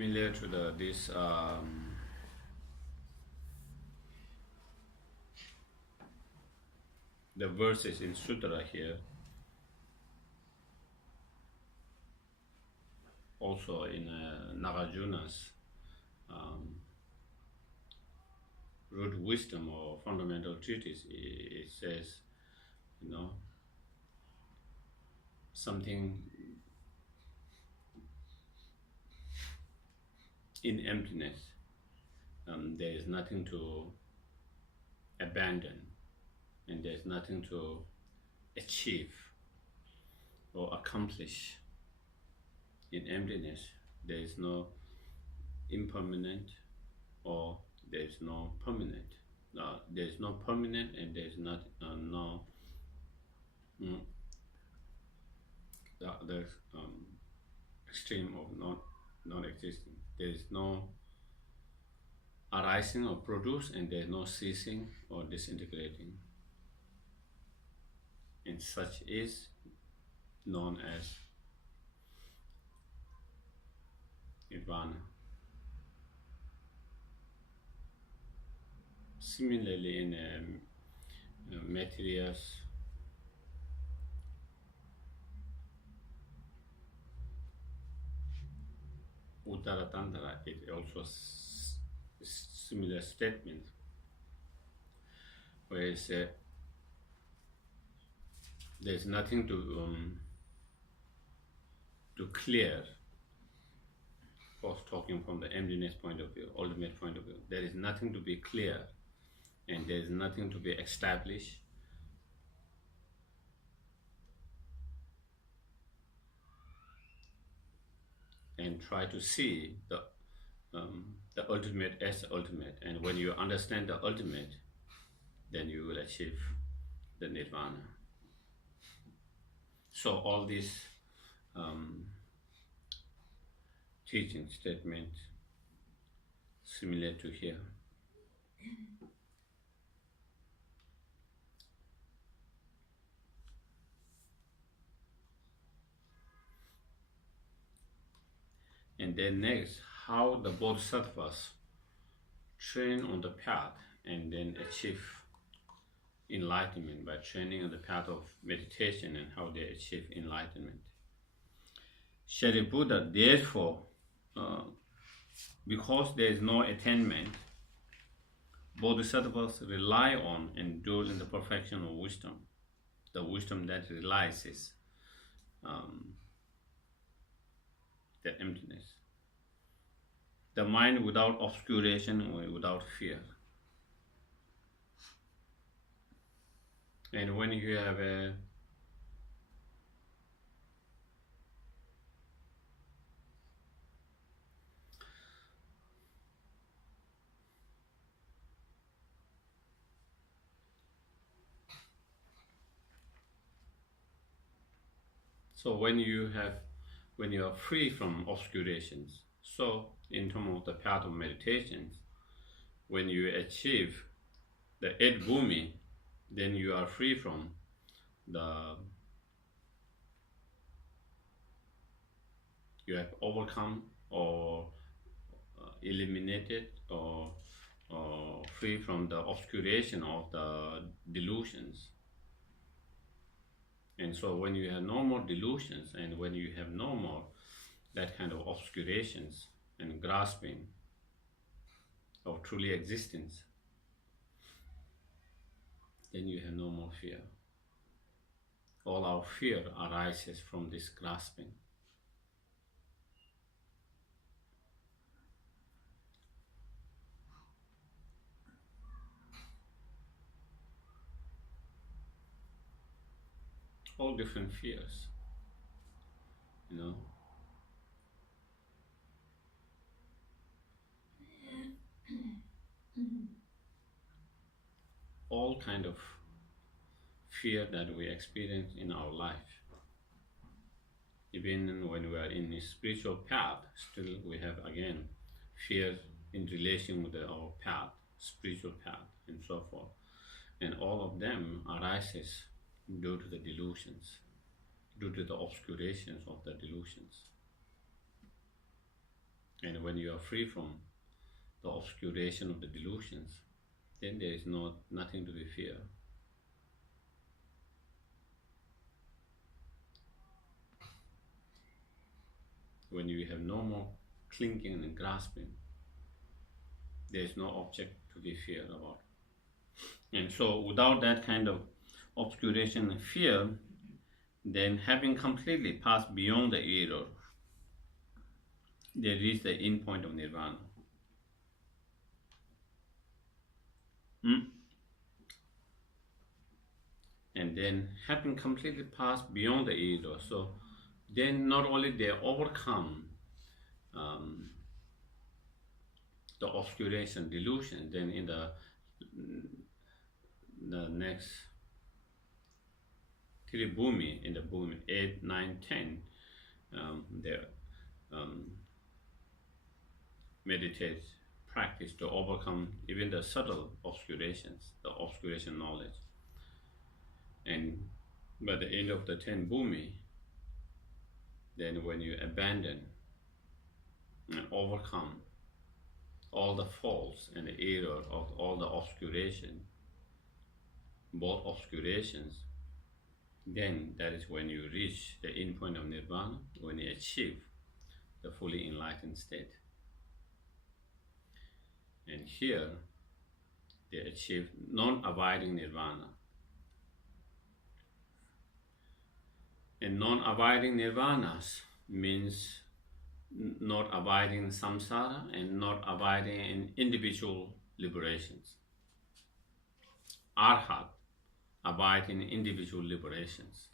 Similar to this the verses in Sutra here, also in Nagarjuna's root wisdom or fundamental treatise, it says, something in emptiness. There is nothing to abandon, and there is nothing to achieve or accomplish. In emptiness, there is no impermanent or there is no permanent. There is no permanent, and there is not no the extreme of non-existing. There is no arising or produce, and there is no ceasing or disintegrating. And such is known as Nirvana. Similarly, in materials, Uttaratantra, it also similar statement where it says there's nothing to clear. Of course, talking from the emptiness point of view, ultimate point of view, there is nothing to be clear, and there is nothing to be established. And try to see the ultimate as the ultimate. And when you understand the ultimate, then you will achieve the nirvana. So all these teaching statement similar to here. And then next, how the bodhisattvas train on the path and then achieve enlightenment by training on the path of meditation, and how they achieve enlightenment. Shariputra, therefore, because there is no attainment, bodhisattvas rely on and endure in the perfection of wisdom, the wisdom that realizes the emptiness, the mind without obscuration or without fear. And when you have a when you are free from obscurations, so in terms of the path of meditations, when you achieve the Ed Bhumi, then you are free from you have overcome or eliminated or free from the obscuration of the delusions. And so when you have no more delusions, and when you have no more that kind of obscurations and grasping of truly existence, then you have no more fear. All our fear arises from this grasping. All different fears, all kind of fear that we experience in our life. Even when we are in a spiritual path, still we have again fear in relation with our path, spiritual path, and so forth. And all of them arises due to the delusions, due to the obscurations of the delusions. And when you are free from the obscuration of the delusions, then there is nothing to be feared. When you have no more clinging and grasping, there is no object to be feared about. And so without that kind of obscuration and fear, then having completely passed beyond the error, they reach the end point of nirvana. And then having completely passed beyond the error, so then not only they overcome the obscuration, delusion, then in the next three bhumi, in the bhumi 8, 9, 10, they meditate, practice to overcome even the subtle obscurations, the obscuration knowledge. And by the end of the 10 bhumi, then when you abandon and overcome all the faults and the error of all the obscuration, both obscurations, then that is when you reach the end point of nirvana, when you achieve the fully enlightened state. And here they achieve non-abiding nirvana. And non-abiding nirvanas means not abiding in samsara and not abiding in individual liberations. Arhat abide in individual liberations.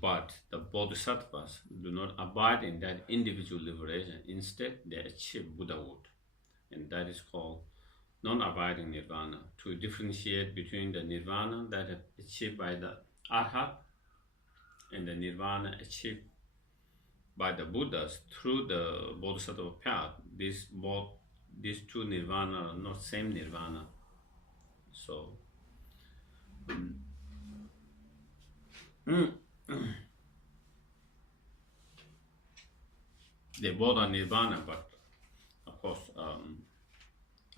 But the bodhisattvas do not abide in that individual liberation. Instead, they achieve Buddhahood. And that is called non-abiding nirvana. To differentiate between the nirvana that is achieved by the Arhat and the nirvana achieved by the Buddhas through the bodhisattva path, these two nirvana are not same nirvana. So they both are nirvana, but of course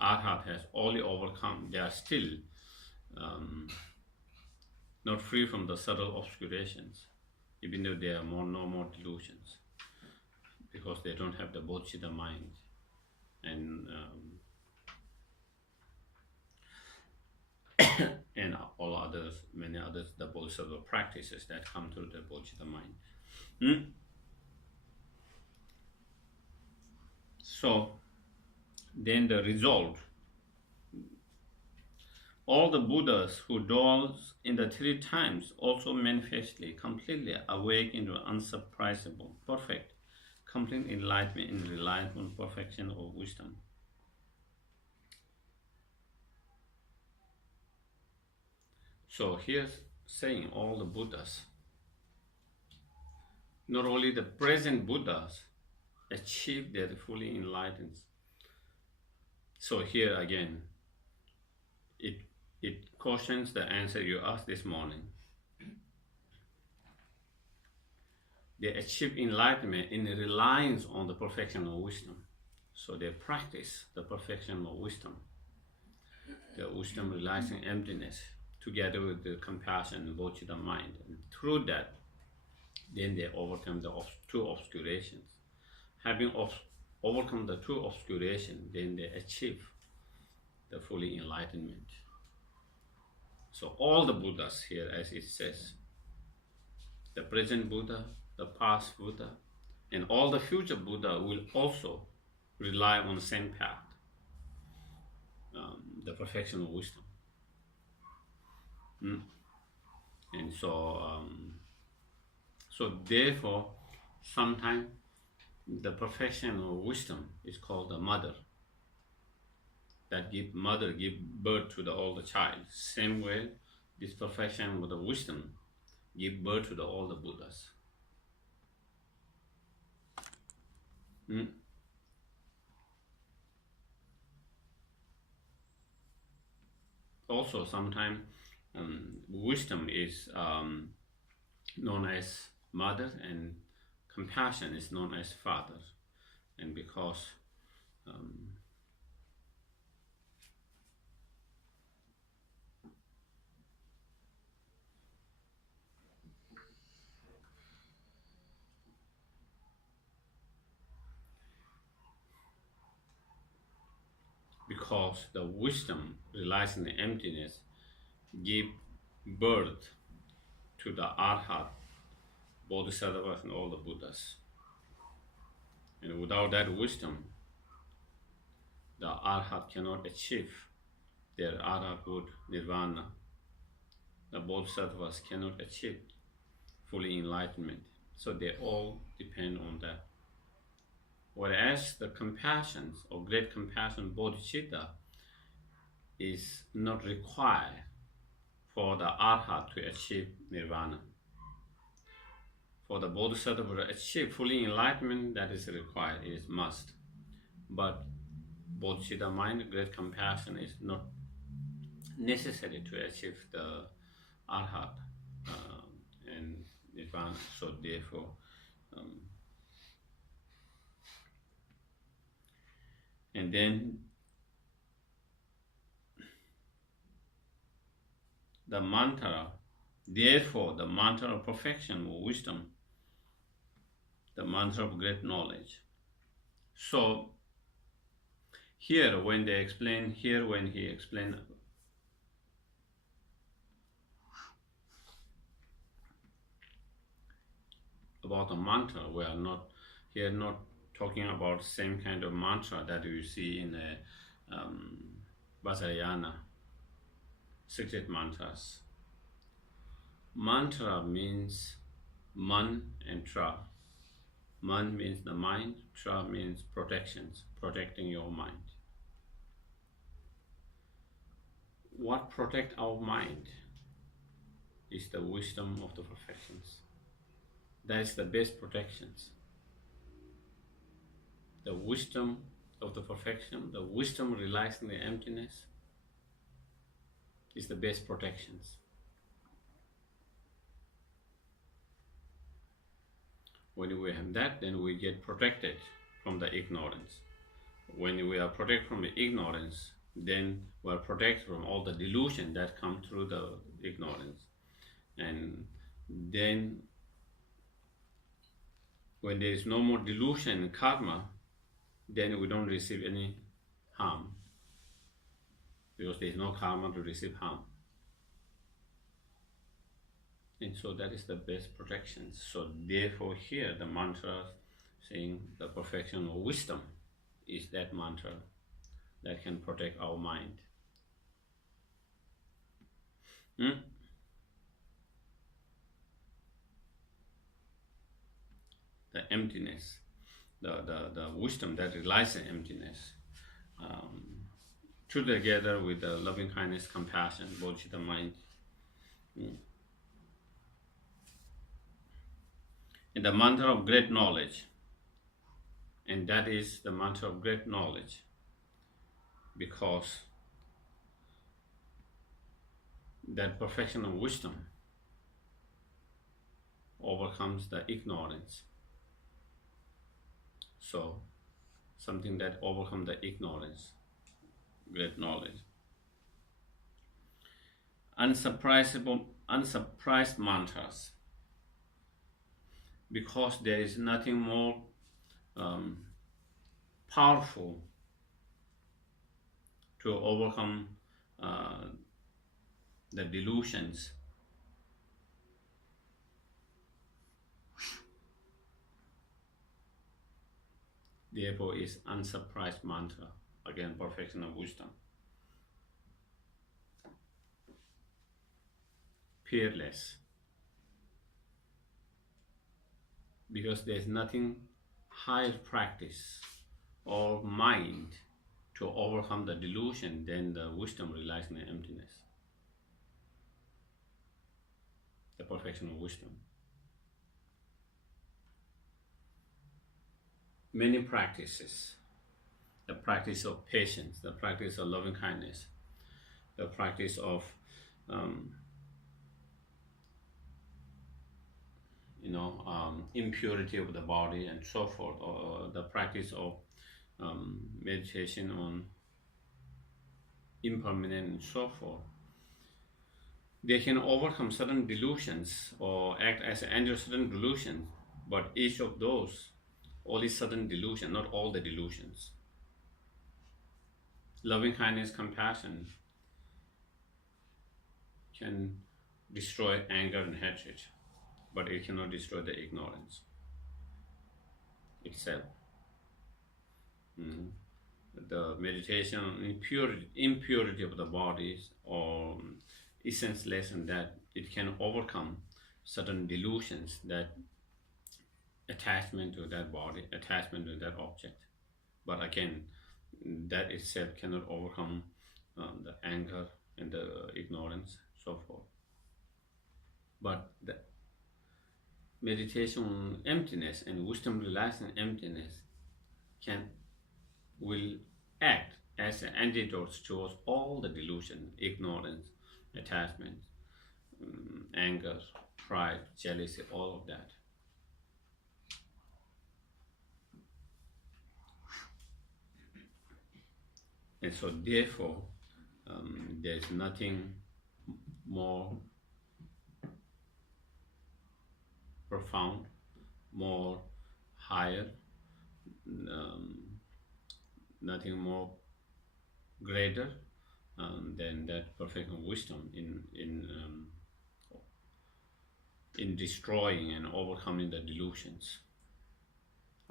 Arhat has only overcome. They are still not free from the subtle obscurations, even though there are no more delusions, because they don't have the bodhicitta mind and and all others, many others, the bodhisattva practices that come through the bodhicitta mind. So then the result, all the Buddhas who dwells in the three times also manifestly, completely awake into unsurprisable, perfect, complete enlightenment in reliance on perfection of wisdom. So here's saying all the Buddhas, not only the present Buddhas achieve their fully enlightened. So here again, it cautions the answer you asked this morning. They achieve enlightenment in reliance on the perfection of wisdom. So they practice the perfection of wisdom. The wisdom realizing emptiness together with the compassion and bodhicitta mind. And through that, then they overcome the two obscurations. Having overcome the two obscurations, then they achieve the fully enlightenment. So all the Buddhas here, as it says, the present Buddha, the past Buddha, and all the future Buddha will also rely on the same path, the perfection of wisdom. And so, so therefore, sometimes the perfection of wisdom is called the mother. That mother give birth to all the child. Same way, this perfection with the wisdom give birth to all the Buddhas. Also, sometimes wisdom is known as mother and compassion is known as Father, and because um, because the wisdom relies in the emptiness, give birth to the Arhat, Bodhisattvas, and all the Buddhas. And without that wisdom, the Arhat cannot achieve their Arhathood, Nirvana. The Bodhisattvas cannot achieve fully enlightenment. So they all depend on that. Whereas the compassion or great compassion bodhicitta is not required for the Arhat to achieve Nirvana. For the Bodhisattva to achieve fully enlightenment, that is required, it is must. But bodhicitta mind, great compassion, is not necessary to achieve the Arhat and Nirvana. So therefore, and then the mantra, therefore the mantra of perfection or wisdom, the mantra of great knowledge. So here when he explained about the mantra, we are not here not talking about same kind of mantra that you see in the Vajrayana, secret mantras. Mantra means man and tra. Man means the mind, tra means protections, protecting your mind. What protects our mind is the wisdom of the perfections. That is the best protections. The wisdom of the perfection, the wisdom relies in the emptiness, is the best protections. When we have that, then we get protected from the ignorance. When we are protected from the ignorance, then we are protected from all the delusion that come through the ignorance. And then when there is no more delusion and karma, then we don't receive any harm, because there is no karma to receive harm. And so that is the best protection. So therefore here the mantra saying the perfection of wisdom is that mantra that can protect our mind. The emptiness, the wisdom that relies in emptiness, together with the loving kindness, compassion, bodhicitta mind. And the mantra of great knowledge, and that is the mantra of great knowledge, because that perfection of wisdom overcomes the ignorance. So something that overcomes the ignorance, great knowledge. Unsurprised mantras, because there is nothing more powerful to overcome the delusions. Therefore is unsurprised mantra, again perfection of wisdom. Fearless, because there is nothing higher practice or mind to overcome the delusion than the wisdom relies on the emptiness, the perfection of wisdom. Many practices, the practice of patience, the practice of loving kindness, the practice of impurity of the body and so forth, or the practice of meditation on impermanent and so forth, they can overcome certain delusions or act as under certain delusions, but each of those only certain delusion, not all the delusions. Loving kindness, compassion can destroy anger and hatred, but it cannot destroy the ignorance itself. The meditation on impurity of the bodies or essence lesson that it can overcome certain delusions, that attachment to that body, attachment to that object. But again, that itself cannot overcome the anger and the ignorance, so forth. But the meditation on emptiness and wisdom realizing emptiness will act as an antidote towards all the delusion, ignorance, attachment, anger, pride, jealousy, all of that. And so therefore, there's nothing more profound, more higher, nothing more greater than that perfect wisdom in destroying and overcoming the delusions,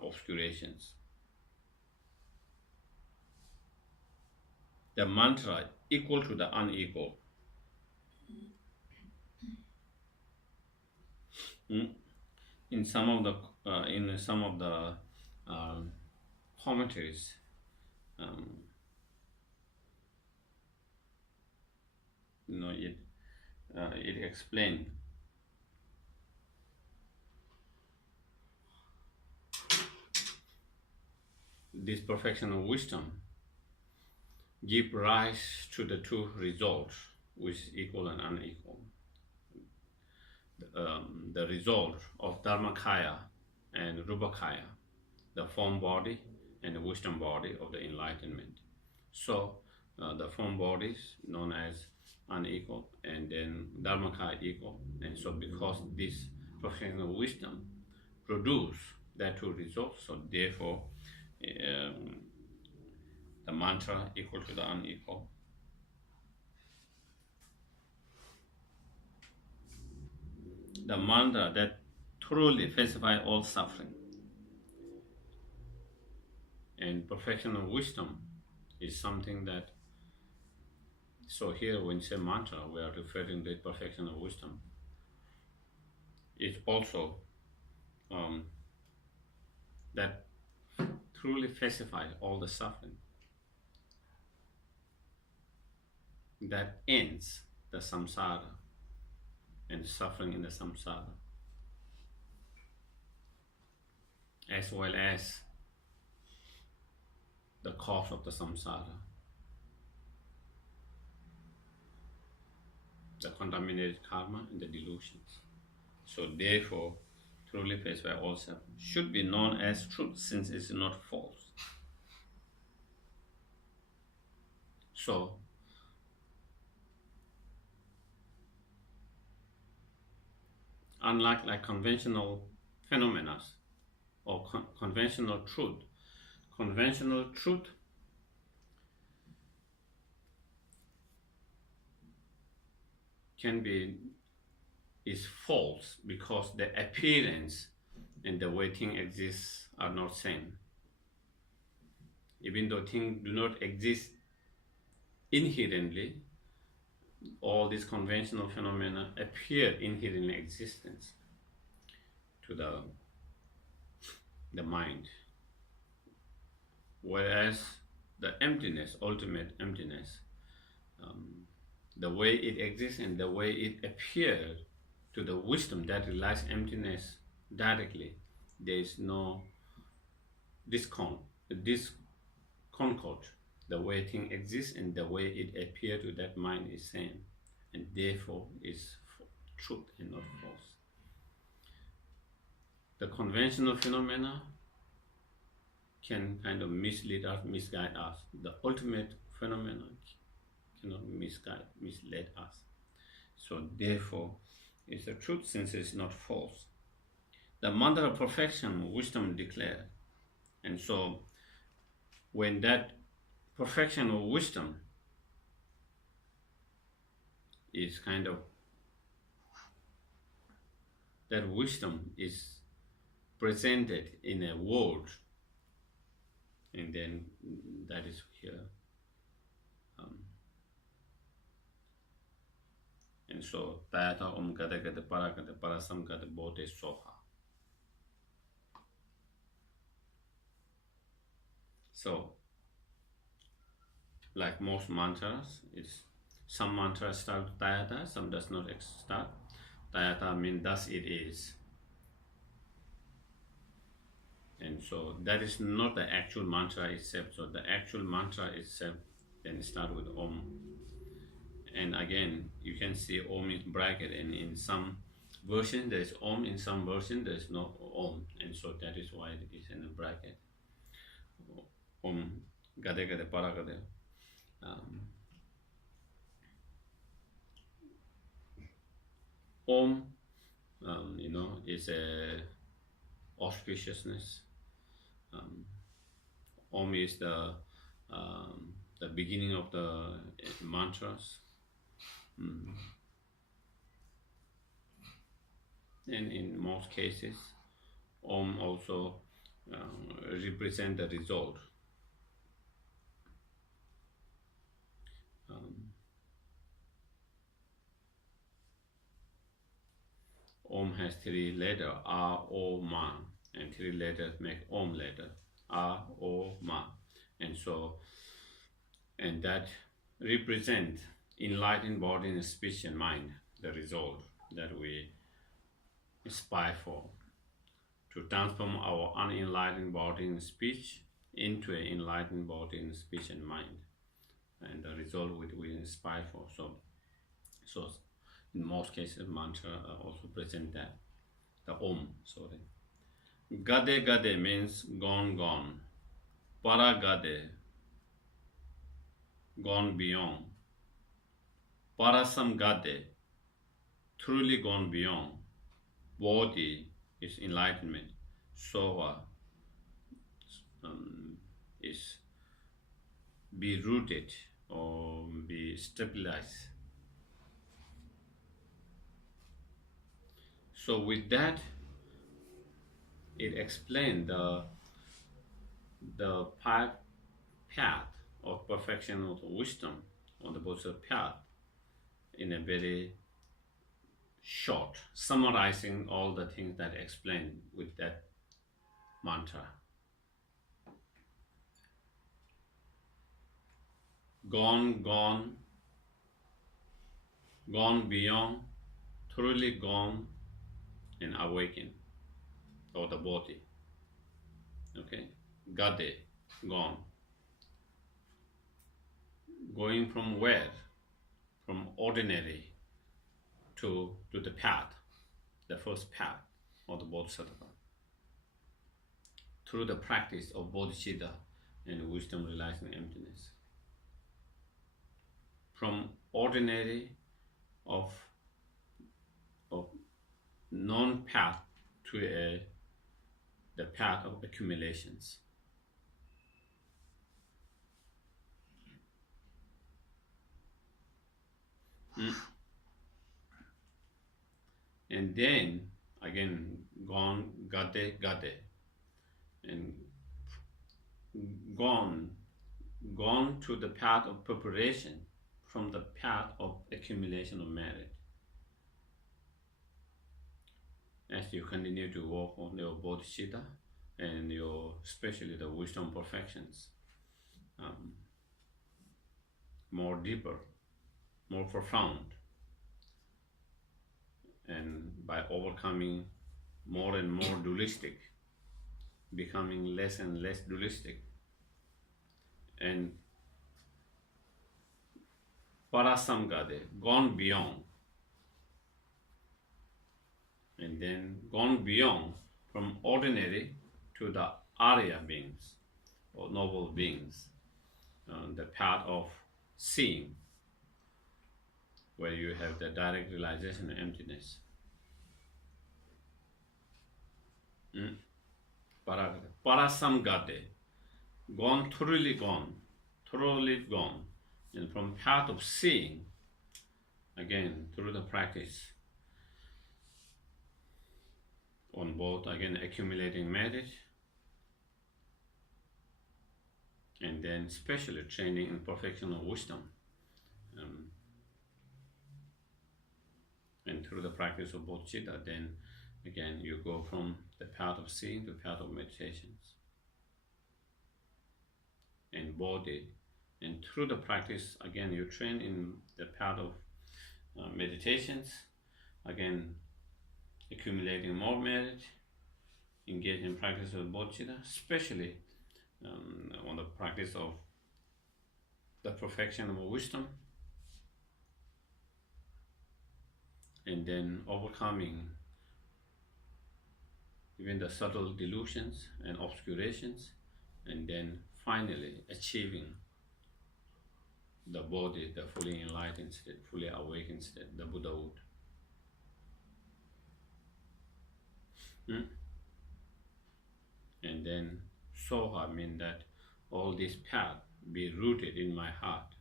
obscurations. The mantra equal to the unequal. In some of the commentaries, it explained this perfection of wisdom give rise to the two results, which is equal and unequal. The result of Dharmakaya and Rupakaya, the form body and the wisdom body of the enlightenment. So the form bodies known as unequal, and then Dharmakaya equal. And so because this perfection of wisdom produce that two results, so therefore the mantra equal to the unequal. The mantra that truly pacifies all suffering. And perfection of wisdom is something that, so here when you say mantra, we are referring to the perfection of wisdom. It's also that truly pacifies all the suffering, that ends the samsara and suffering in the samsara, as well as the cause of the samsara, the contaminated karma and the delusions. So therefore, truly pacify all suffering should be known as truth, since it's not false. So unlike like conventional phenomena or conventional truth is false because the appearance and the way things exist are not same. Even though things do not exist inherently, all these conventional phenomena appear inherent in existence to the mind. Whereas the emptiness, ultimate emptiness, the way it exists and the way it appears to the wisdom that realizes emptiness directly, there is no disconcord. The way thing exists and the way it appears to that mind is same, and therefore is truth and not false. the conventional phenomena can kind of mislead us, misguide us. The ultimate phenomena cannot mislead us. So therefore, it's a truth since it's not false. The mantra of perfection, wisdom declared. And so when that perfection of wisdom is kind of, that wisdom is presented in a word, and then that is here. And so Tayata Om Gada Gada Para Gada Parasam Gada Bodhe Soha. So, like most mantras, it's some mantras start with Tayata, some does not start. Tayata means thus it is. And so that is not the actual mantra itself. So the actual mantra itself then start with Om. And again, you can see Om is bracket, and in some version there is Om, in some version there is no Om. And so that is why it is in a bracket. Om Gade Gade Para Gade. Om, is a auspiciousness. Om is the beginning of the mantras. And in most cases, Om also represent the result. Om has three letters, A, O, Ma, and three letters make Om letter, A, O, Ma. And so, and that represent enlightened body and speech and mind, the result that we aspire for, to transform our unenlightened body and speech into an enlightened body and speech and mind, and the result we aspire for. So in most cases, mantra also present that, the Om, sorry. Gade Gade means gone, gone. Para Gade, gone beyond. Parasam Gade, truly gone beyond. Bodhi is enlightenment. Soha is be rooted or be stabilized. So with that, it explains the path of perfection of wisdom, or the Bodhisattva path, in a very short, summarizing all the things that explained with that mantra. Gone, gone, gone beyond, truly gone and awakened, or the body. Okay, Gade, gone. Going from where? From ordinary to the path, the first path of the Bodhisattva, through the practice of bodhicitta and wisdom realizing emptiness. From ordinary of non-path to the path of accumulations. And then again, gone, Gade, Gade, and gone to the path of preparation from the path of accumulation of merit. As you continue to work on your bodhicitta and especially the wisdom perfections, more deeper, more profound, and by overcoming more and more dualistic, becoming less and less dualistic, and Parasamgade, gone beyond, and then gone beyond from ordinary to the Arya beings or noble beings, the path of seeing, where you have the direct realization of emptiness. Parasamgate, gone, thoroughly gone, and from path of seeing, again through the practice on both, again accumulating merit and then especially training in perfection of wisdom, and through the practice of bodhicitta, then again you go from the path of seeing to the path of meditations and bodhi, and through the practice again you train in the path of meditations, again accumulating more merit, engage in practice of bodhicitta, especially on the practice of the perfection of wisdom, and then overcoming even the subtle delusions and obscurations, and then finally achieving the bodhi, the fully enlightened state, fully awakened state, the Buddhahood. And then Soha means that all this path be rooted in my heart,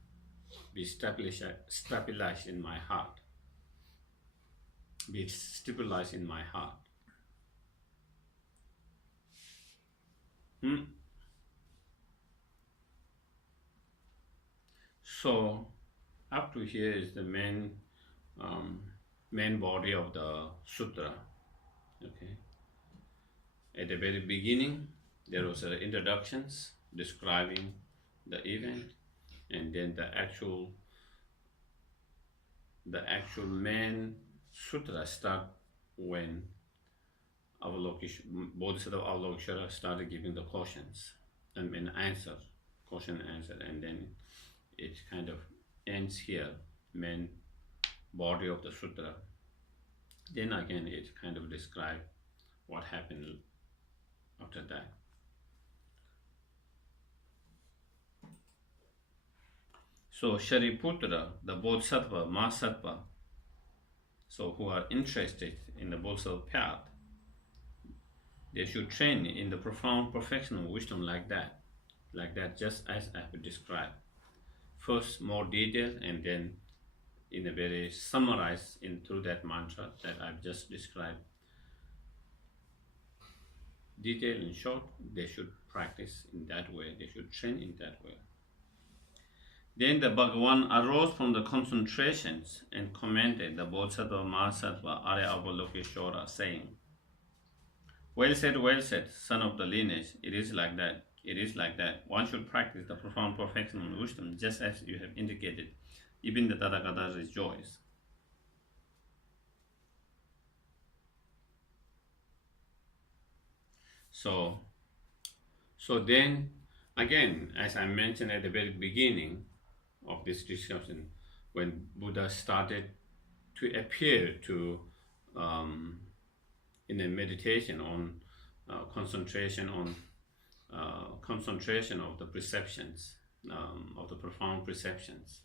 be stabilized in my heart, be stabilized in my heart. So up to here is the main body of the sutra. Okay. At the very beginning, there was introductions describing the event, and then the actual main sutra start when Bodhisattva Avalokiteshvara started giving the cautions and caution answer, and then it kind of ends here, main body of the sutra. Then again it kind of describes what happened after that. So Shariputra, the Bodhisattva, Mahasattva, so who are interested in the Bodhisattva path, they should train in the profound perfection of wisdom like that, just as I have described. First more detailed, and then in a very summarized through that mantra that I've just described. Detailed and short, they should practice in that way, they should train in that way. Then the Bhagavan arose from the concentrations and commended the Bodhisattva Mahasattva Arya Avalokiteshvara, saying, well said, son of the lineage, it is like that. One should practice the profound perfection of wisdom just as you have indicated. Even the Tathagata rejoice. So then, again, as I mentioned at the very beginning of this discussion, when Buddha started to appear to in a meditation on concentration of the perceptions, of the profound perceptions.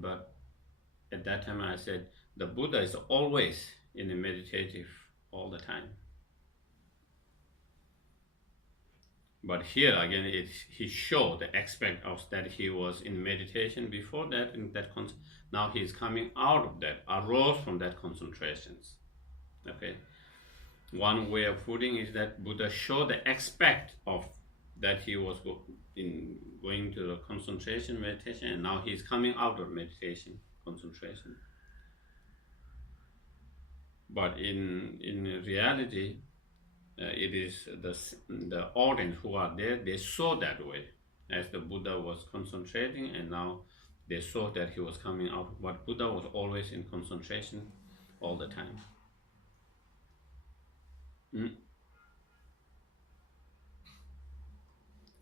But at that time I said the Buddha is always in a meditative all the time. But here again, he showed the aspect of that he was in meditation before that, now he is coming out of that, arose from that concentrations. Okay, one way of putting is that Buddha showed the aspect of that he was going to the concentration meditation, and now he is coming out of meditation concentration. But in reality, it is the audience who are there, they saw that way, as the Buddha was concentrating, and now they saw that he was coming out. But Buddha was always in concentration all the time.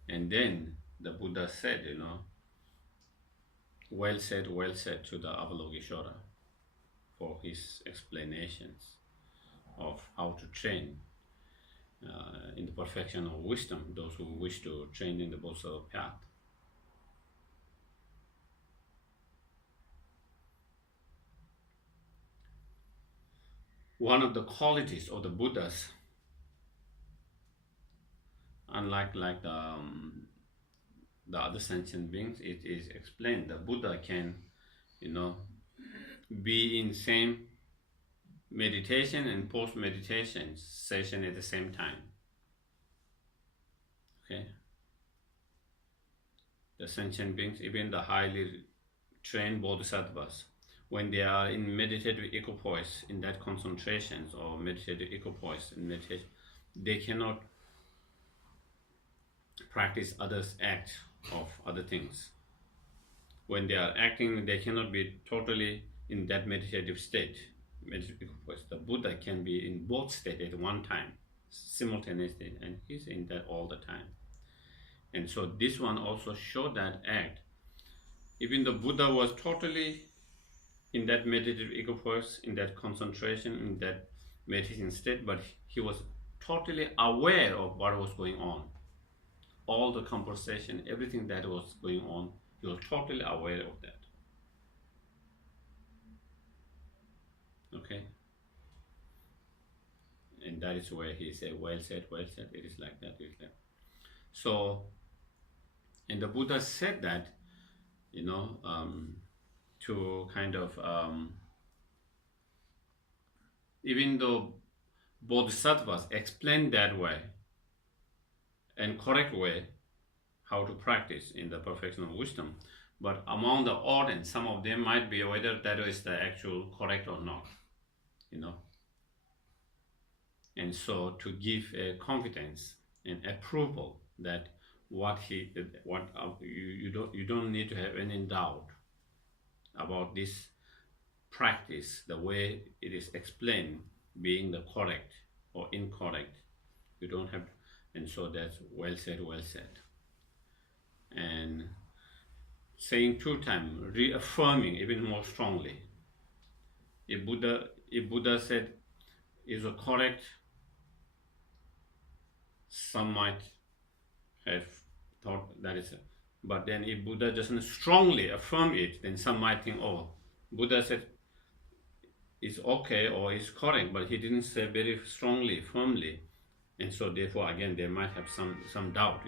And then the Buddha said, well said to the Avalokiteshvara for his explanations of how to train in the perfection of wisdom, those who wish to train in the Bodhisattva path. One of the qualities of the Buddhas, unlike the other sentient beings, it is explained the Buddha can, be in same meditation and post-meditation session at the same time. Okay? The sentient beings, even the highly trained bodhisattvas, when they are in meditative equipoise, in that concentrations or meditative equipoise in meditation, they cannot practice others' act of other things. When they are acting, they cannot be totally in that meditative state. The Buddha can be in both states at one time, simultaneously, and he's in that all the time. And so this one also showed that act. Even the Buddha was totally in that meditative equipoise, in that concentration, in that meditation state, but he was totally aware of what was going on. All the conversation, everything that was going on, he was totally aware of that. Okay? And that is where he said, well said, it is like that, it is like that. So, and the Buddha said that, to kind of, even though bodhisattvas explained that way and correct way how to practice in the perfection of wisdom, but among the audience, some of them might be whether that is the actual correct or not, And so to give a confidence and approval that you don't need to have any doubt about this practice, the way it is explained being the correct or incorrect. You don't have, and so that's well said. And saying 2 times, reaffirming even more strongly. If Buddha said is a correct, some might have thought that is, but then if Buddha doesn't strongly affirm it, then some might think, oh, Buddha said it's okay or it's correct, but he didn't say very strongly, firmly, and so therefore again they might have some doubt,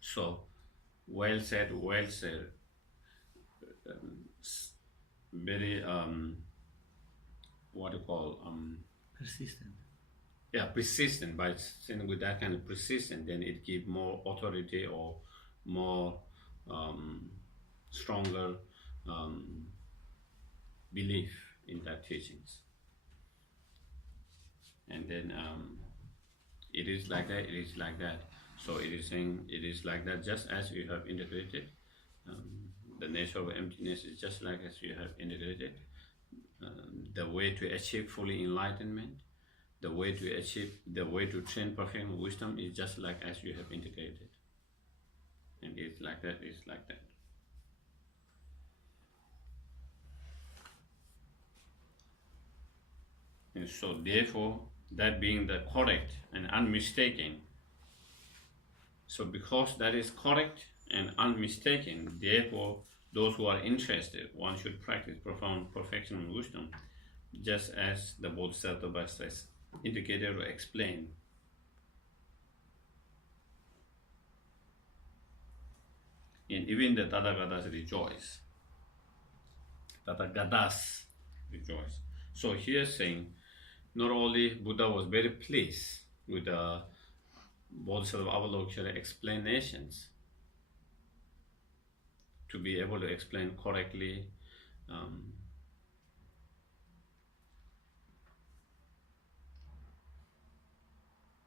So well said, very what you call persistent. Yeah, persistent. By saying with that kind of persistence, then it gives more authority or more stronger belief in that teachings. And then it is like that, it is like that. So it is saying it is like that, just as you have integrated. The nature of emptiness is just like as you have integrated. The way to achieve fully enlightenment, the way to train perfect wisdom is just like as you have integrated. And it's like that, it's like that. And so therefore, that being the correct and unmistaken, so because that is correct and unmistaken, therefore those who are interested, one should practice profound perfection and wisdom, just as the Bodhisattva says, indicated or explained. And even the Tathagatas rejoice. Tathagatas rejoice. So here saying, not only Buddha was very pleased with the Bodhisattva Avalokiteshvara explanations, to be able to explain correctly,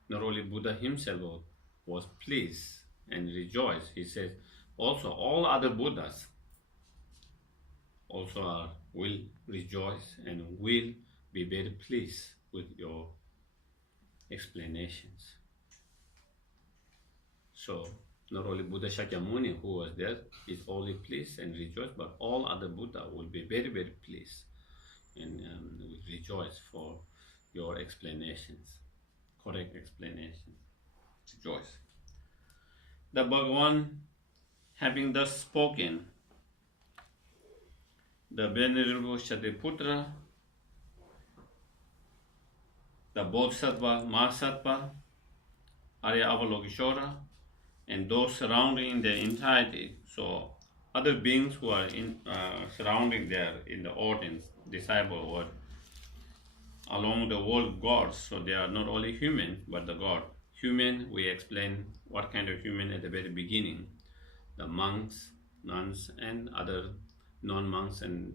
not only Buddha himself was pleased and rejoiced, he says, also all other Buddhas also will rejoice and will be very pleased with your explanations. So not only Buddha Shakyamuni, who was there, is only pleased and rejoiced, but all other Buddha will be very, very pleased and will rejoice for your explanations, correct explanation. Rejoice. The Bhagavan, having thus spoken, the Venerable Shariputra, the Bodhisattva, Mahasattva, Arya Avalokiteshvara, and those surrounding the entirety. So other beings who are surrounding there in the audience, disciple were along the world gods. So they are not only human, but the god. Human, we explain what kind of human at the very beginning. The monks, nuns, and other non-monks and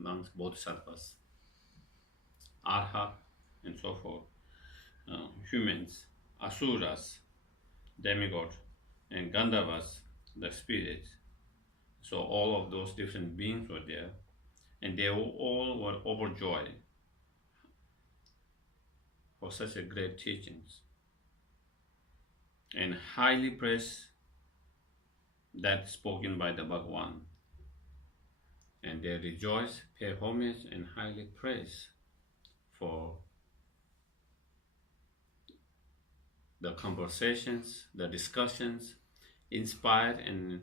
monks, bodhisattvas, arhat, and so forth. Humans, asuras, demigod, and gandharvas, the spirits. So all of those different beings were there, and they all were overjoyed for such a great teachings, and highly praised that spoken by the Bhagavan. And they rejoice, pay homage, and highly praise for the conversations, the discussions, inspired and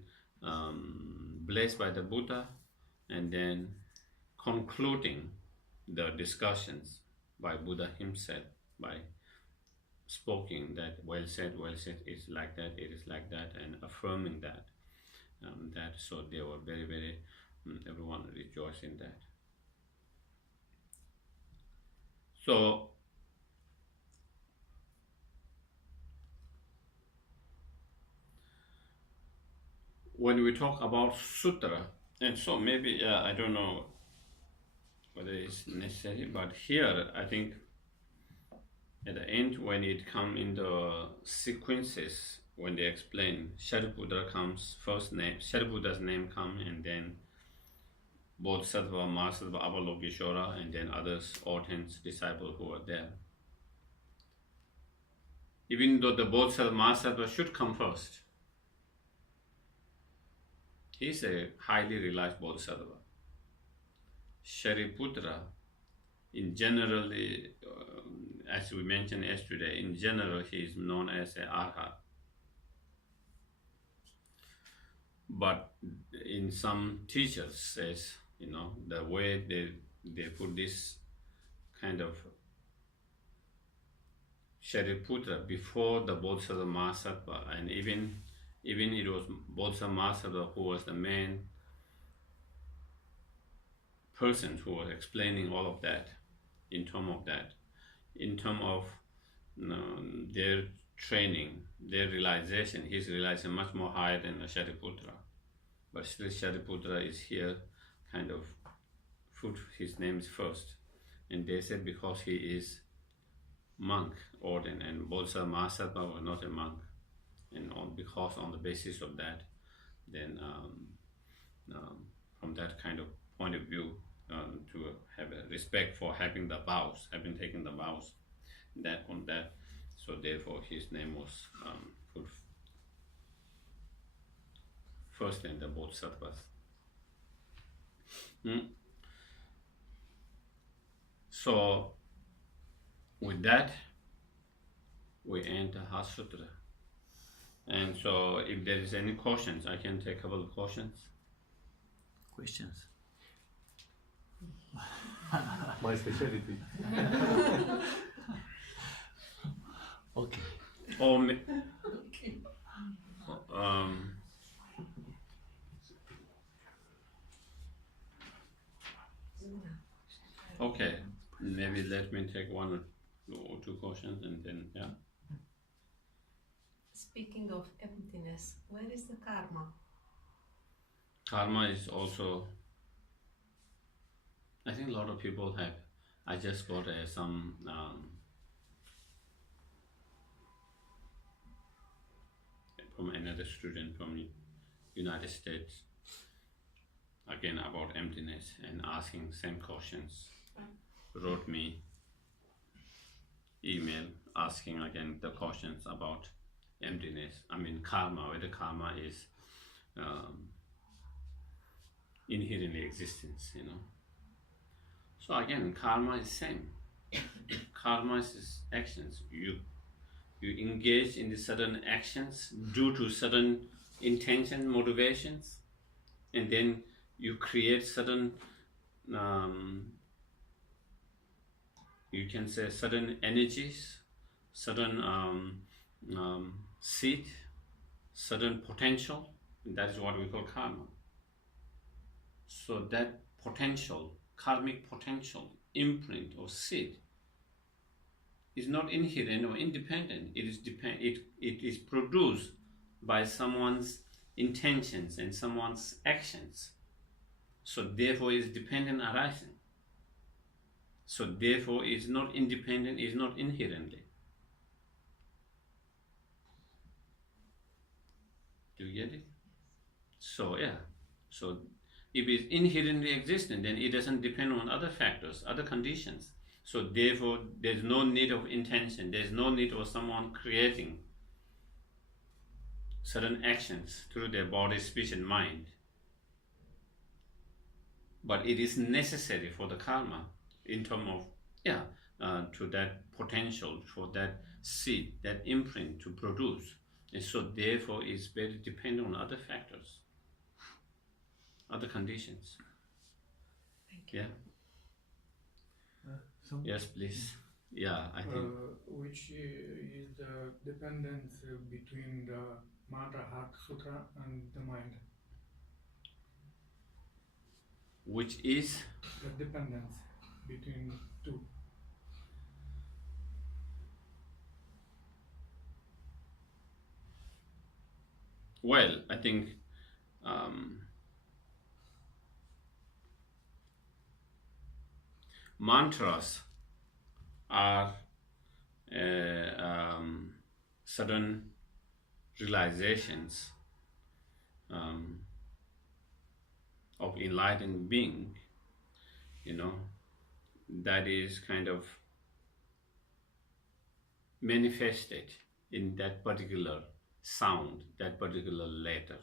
blessed by the Buddha, and then concluding the discussions by Buddha himself, by speaking that well said, it's like that, it is like that, and affirming that. So they were very, very, everyone rejoiced in that. So when we talk about Sutra, and so maybe, I don't know whether it's necessary, but here I think at the end when it comes in the sequences, when they explain, Shariputra comes first, Shariputra's name comes, and then Bodhisattva, Mahasattva, Avalokiteshvara, and then others, audience, disciples who are there. Even though the Bodhisattva, Mahasattva should come first, he is a highly realized Bodhisattva. Shariputra, in generally, as we mentioned yesterday, in general he is known as a arhat. But in some teachers says, the way they put this kind of Shariputra before the Bodhisattva Mahasattva, and even it was Bodhisattva Mahasattva who was the main person who was explaining all of that, in terms of their training, their realization. His realization much more higher than the Shariputra, but still Shariputra is here kind of put his name is first, and they said because he is monk ordained, and Bodhisattva Mahasattva was not a monk, and because on the basis of that, then from that kind of point of view, to have a respect for having the vows, having taken the vows, that on that, so therefore his name was put first in the Bodhisattvas. So with that, we end the Heart Sutra. And so if there is any questions, I can take a couple of questions. Questions? My specialty. Okay. Or okay, maybe let me take one or two questions, and then Speaking of emptiness, where is the karma? Karma is also, I think a lot of people have. I just got some from another student from United States, again about emptiness, and asking same questions. Wrote me email asking again the questions about emptiness. I mean karma, whether karma is inherently existence, So again, karma is same. Karma is actions. You engage in the certain actions due to certain intention, motivations, and then you create certain, you can say certain energies, certain seed, certain potential. And that is what we call karma. So that potential, karmic potential, imprint or seed, is not inherent or independent. It is produced by someone's intentions and someone's actions. So therefore is dependent arising. So therefore is not independent, is not inherently. Do you get it? So yeah. So if it's inherently existent, then it doesn't depend on other factors, other conditions. So therefore, there's no need of intention. There's no need of someone creating certain actions through their body, speech, and mind. But it is necessary for the karma in terms of, to that potential, for that seed, that imprint to produce. And so therefore, it's very dependent on other factors, other conditions. Thank you. Yeah. Yes, please. Yeah, I think. Which is the dependence between the mantra heart sutra and the mind? Which is? The dependence between two. Well, I think mantras are sudden realizations of enlightened being, that is kind of manifested in that particular sound, that particular letter.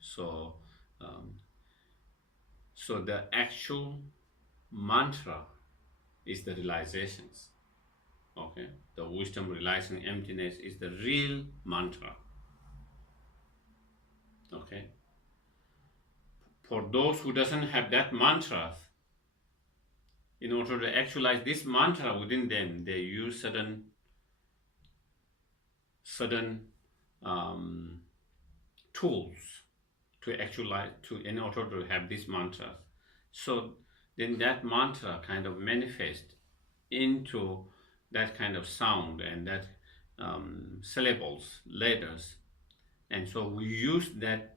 So, so the actual mantra is the realizations. Okay, the wisdom realizing emptiness is the real mantra. Okay, for those who doesn't have that mantra, in order to actualize this mantra within them, they use certain tools to actualize, in order to have this mantra. So then that mantra kind of manifests into that kind of sound and that syllables, letters, and so we use that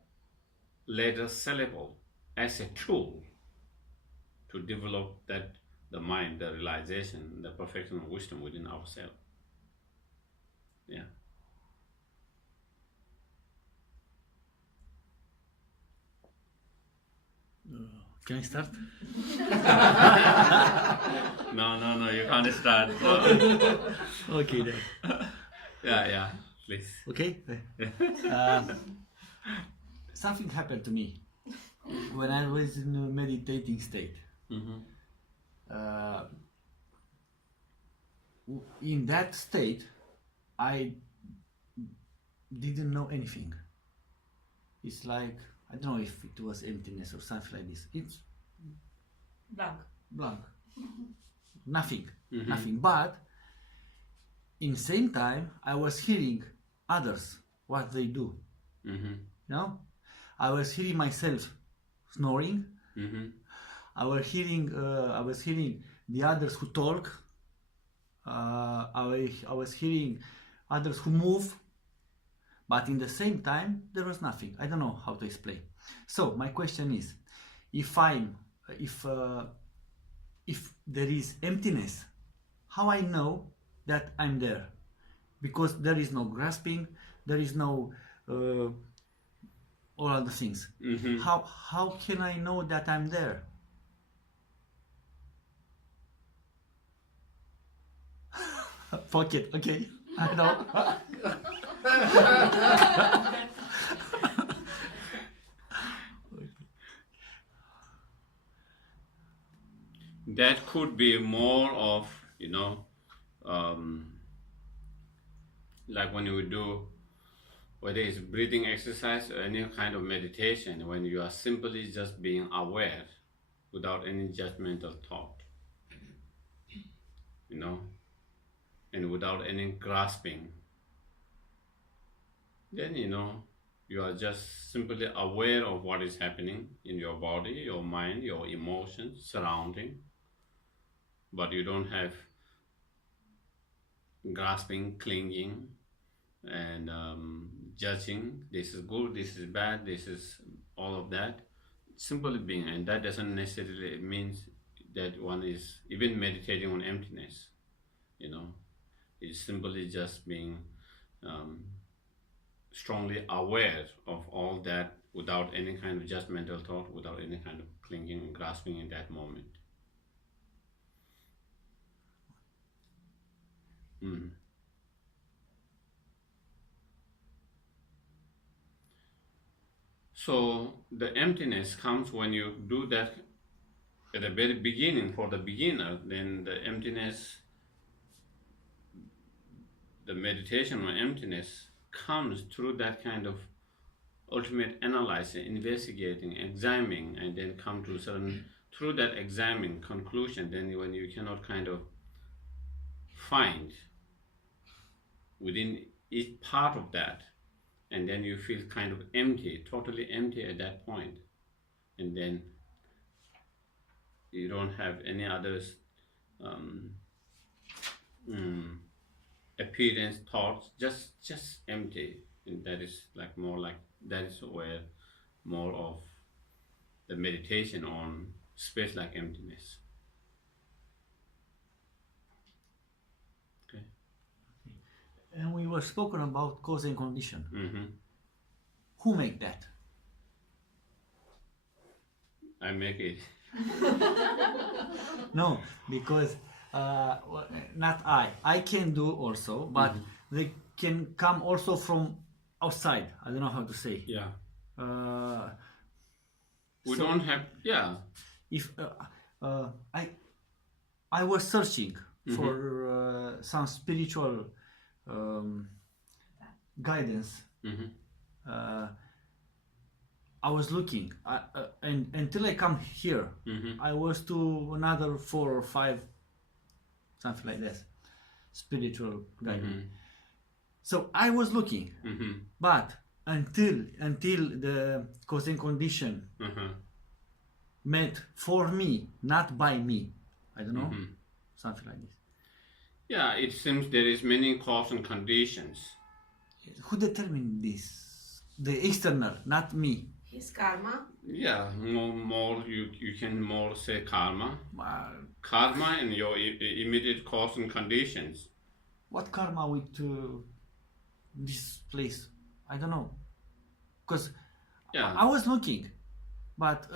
letter syllable as a tool to develop the mind, the realization, the perfection of wisdom within ourselves. Yeah. Can I start? No, you can't start. Okay then. Yeah, please. Okay. Something happened to me when I was in a meditating state. In that state, I didn't know anything. It's like, I don't know if it was emptiness or something like this. It's blank. Nothing. But in same time, I was hearing others, what they do. I was hearing myself snoring. I was hearing the others who talk. I was hearing others who move. But in the same time, there was nothing. I don't know how to explain. So my question is, if there is emptiness, how I know that I'm there? Because there is no grasping, there is no all other things. How can I know that I'm there? Fuck it. Okay. I know. that could be more of, like when you do, whether it's breathing exercise or any kind of meditation, when you are simply just being aware without any judgmental thought, and without any grasping, then you are just simply aware of what is happening in your body, your mind, your emotions, surrounding, but you don't have grasping, clinging, and judging. This is good, this is bad, this is all of that. Simply being, and that doesn't necessarily mean that one is even meditating on emptiness. It's simply just being strongly aware of all that without any kind of judgmental thought, without any kind of clinging and grasping in that moment. So the emptiness comes when you do that at the very beginning. For the beginner, then the emptiness, the meditation on emptiness comes through that kind of ultimate analysis, investigating, examining, and then come to certain, through that examining conclusion, then when you cannot kind of find within each part of that, and then you feel kind of empty, totally empty at that point, and then you don't have any others appearance, thoughts, just empty, and that is like more like, that is where more of the meditation on space like emptiness. Okay. And we were spoken about cause and condition. Mm-hmm. Who make that? I make it. No, because not I can do also, but they can come also from outside. I don't know how to say. Yeah. We So don't have. Yeah. if I was searching for some spiritual guidance. I was looking, and until I come here, I was to another 4 or 5, something like that, spiritual guidance. So I was looking, but until the cause and condition meant for me, not by me. I don't know, something like this. Yeah, it seems there is many cause and conditions. Who determined this? The external, not me. His karma. Yeah, more you can more say karma. Karma and your immediate cause and conditions. What karma with this place? I don't know. Because I was looking, but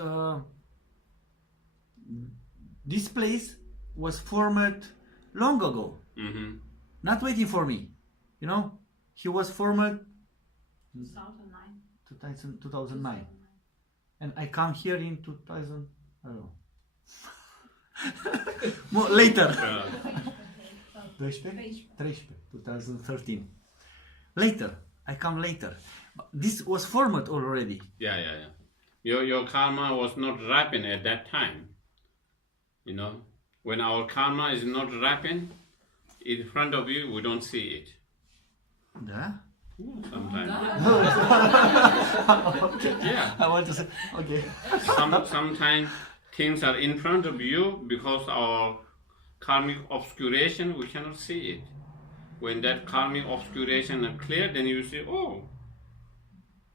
this place was formed long ago. Not waiting for me. He was formed 2009. And I come here in 2000, I don't know. More later. 2013. Later. I come later. But this was formed already. Yeah. Your karma was not ripened at that time. When our karma is not ripened in front of you, we don't see it. Yeah? Sometimes. Okay. Yeah. I want to say, okay. Sometimes things are in front of you because our karmic obscuration, we cannot see it. When that karmic obscuration is clear, then you say, oh,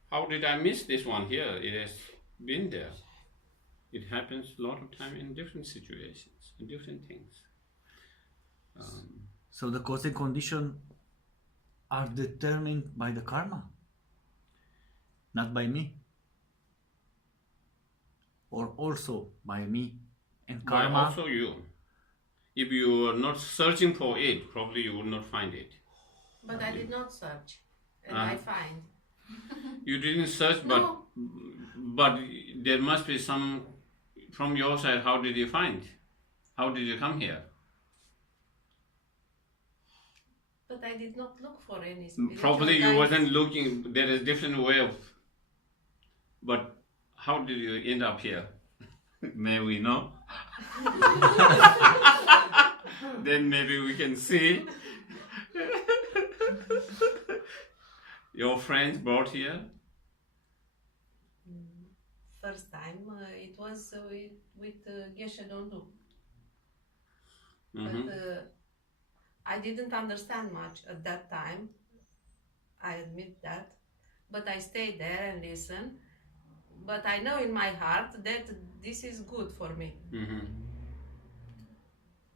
how did I miss this one here? It has been there. It happens a lot of time in different situations, in different things. So the cause and condition are determined by the karma, not by me, or also by me and karma. By also you. If you are not searching for it, probably you will not find it. But I did not search, and I find. You didn't search, No. but there must be some from your side. How did you find? How did you come here? But I did not look for any spiritual Probably you guides. wasn't looking. There is different way of. But how did you end up here? May we know? Then maybe we can see. Your friends brought here. First time it was with Geshe Dondu. Mhm. But I didn't understand much at that time. I admit that. But I stayed there and listened. But I know in my heart that this is good for me. Mhm.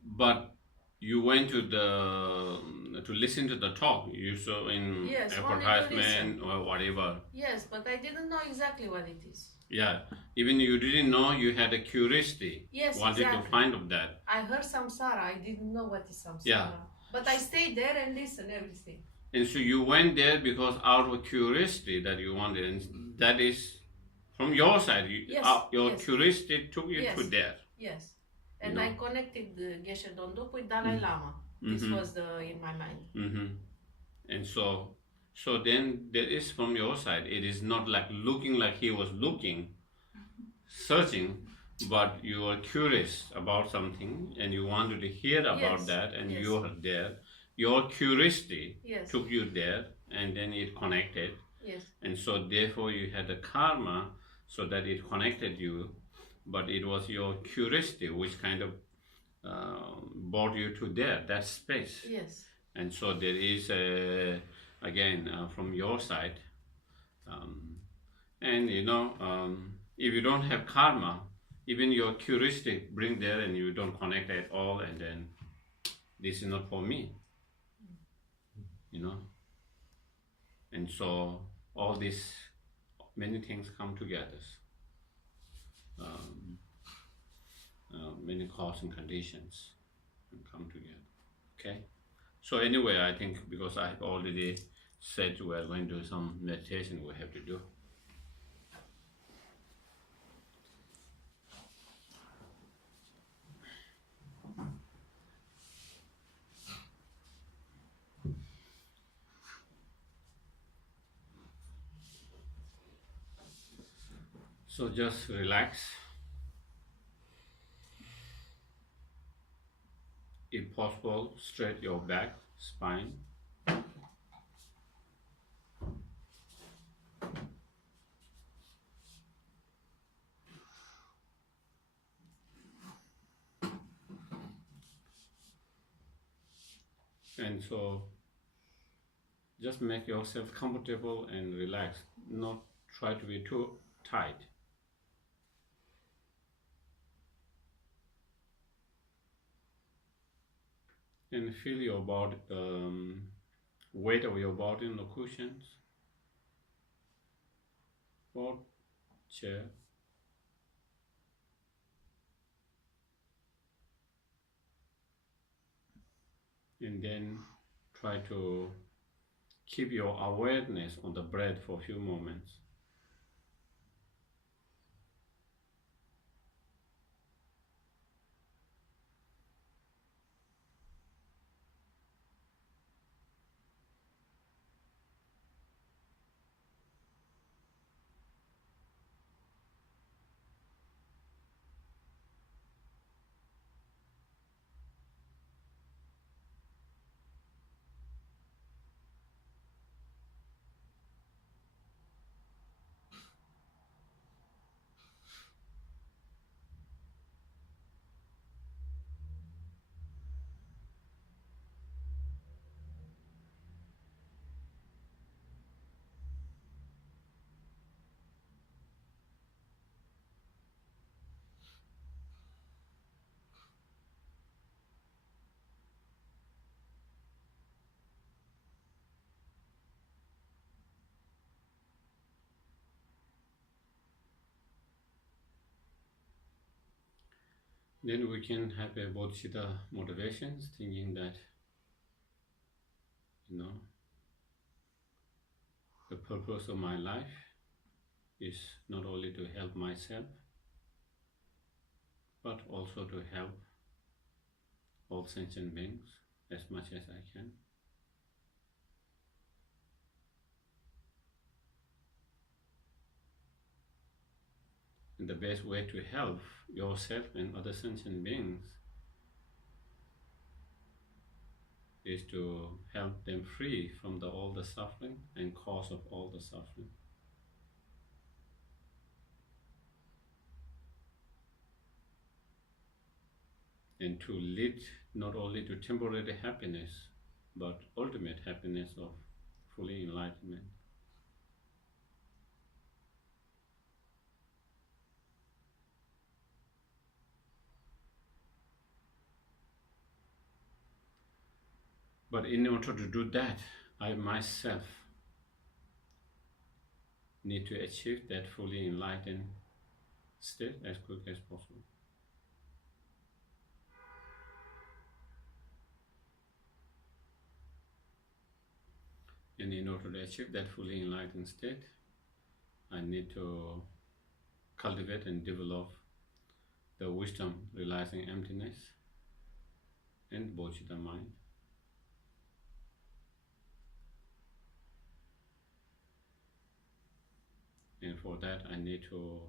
But you went to listen to the talk. You saw in Yes, only to advertisement listen. or whatever. Yes, but I didn't know exactly what it is. Yeah, even you didn't know, you had a curiosity. Yes, Wanted exactly. to find of that. I heard samsara. I didn't know what is samsara. Yeah. But I stayed there and listened everything. And so you went there because out of curiosity that you wanted, and that is from your side. Yes, Your yes. curiosity took you to Yes. there. Yes. And No. I connected Geshe Dondup with Dalai Lama. This was in my mind. Mm-hmm. And so then there is from your side. It is not like looking like he was looking, searching, but you were curious about something and you wanted to hear about Yes, that, and yes. you were there. Your curiosity Yes. took you there, and then it connected. Yes. And so therefore you had the karma so that it connected you, but it was your curiosity which kind of brought you to there, that space. Yes. And so there is again from your side, and if you don't have karma, even your curiosity bring there and you don't connect at all, and then this is not for me, and so all these many things come together, many cause and conditions and come together. Okay, so anyway, I think because I've already said we are going to do some meditation, we have to do. So just relax. If possible, straight your back, spine. And so just make yourself comfortable and relaxed. Not try to be too tight. And feel your body, weight of your body on the cushions or chair. And then try to keep your awareness on the breath for a few moments. Then we can have a bodhicitta motivations, thinking that, the purpose of my life is not only to help myself, but also to help all sentient beings as much as I can. And the best way to help yourself and other sentient beings is to help them free from all the suffering and cause of all the suffering. And to lead not only to temporary happiness, but ultimate happiness of fully enlightenment. But in order to do that, I myself need to achieve that fully enlightened state as quick as possible. And in order to achieve that fully enlightened state, I need to cultivate and develop the wisdom realizing emptiness and bodhicitta mind. And for that I need to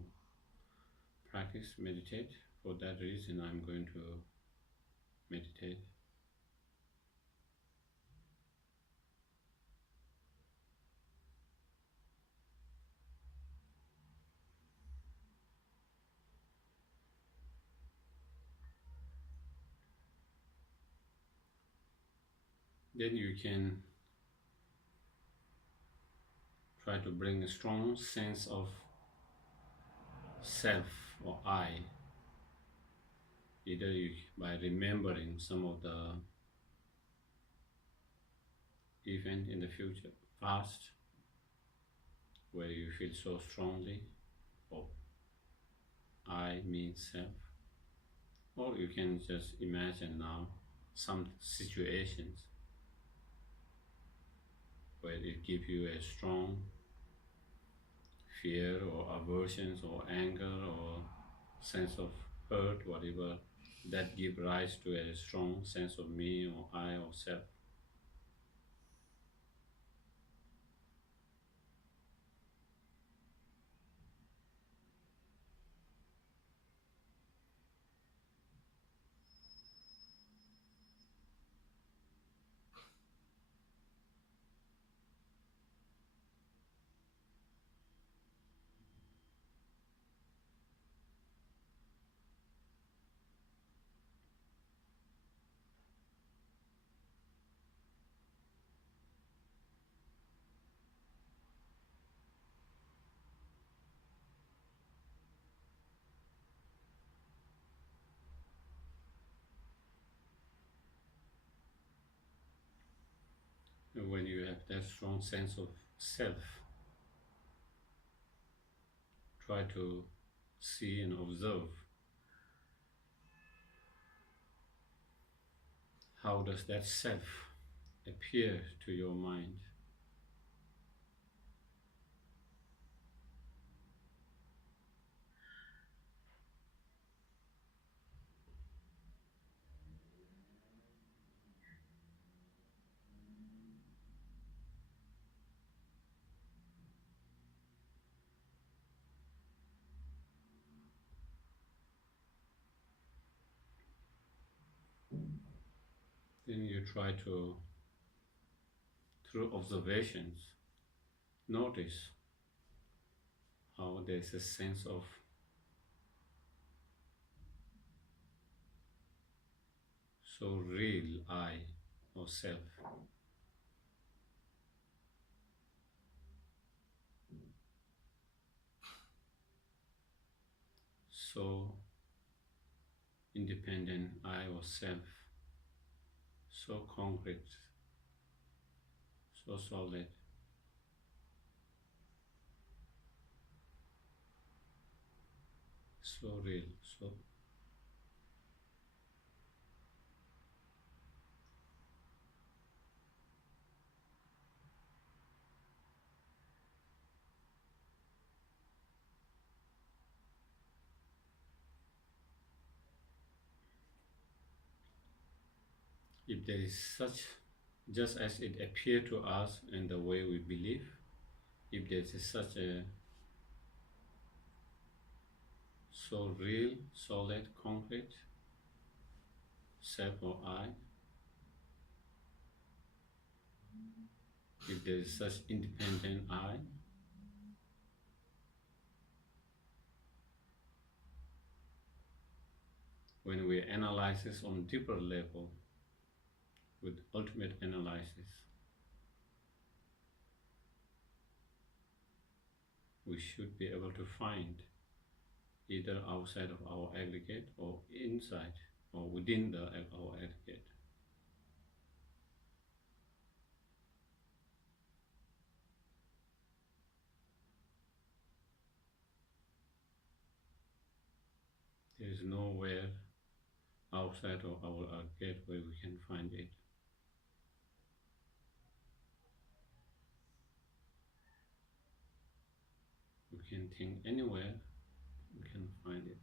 practice, meditate. For that reason I'm going to meditate. Then you can try to bring a strong sense of self or I, either by remembering some of the event in the future, past, where you feel so strongly of I means self, or you can just imagine now some situations where it gives you a strong fear or aversions or anger or sense of hurt, whatever, that give rise to a strong sense of me or I or self. And when you have that strong sense of self, try to see and observe how does that self appear to your mind. Then you try to, through observations, notice how there's a sense of so real I or self. So independent I or self, so concrete, so solid, so real, so if there is such, just as it appears to us in the way we believe, if there is such a so real, solid, concrete self or I, if there is such independent I, when we analyze this on deeper level, with ultimate analysis, we should be able to find either outside of our aggregate or inside or within our aggregate. There is nowhere outside of our aggregate where we can find it. We can think anywhere, we can find it.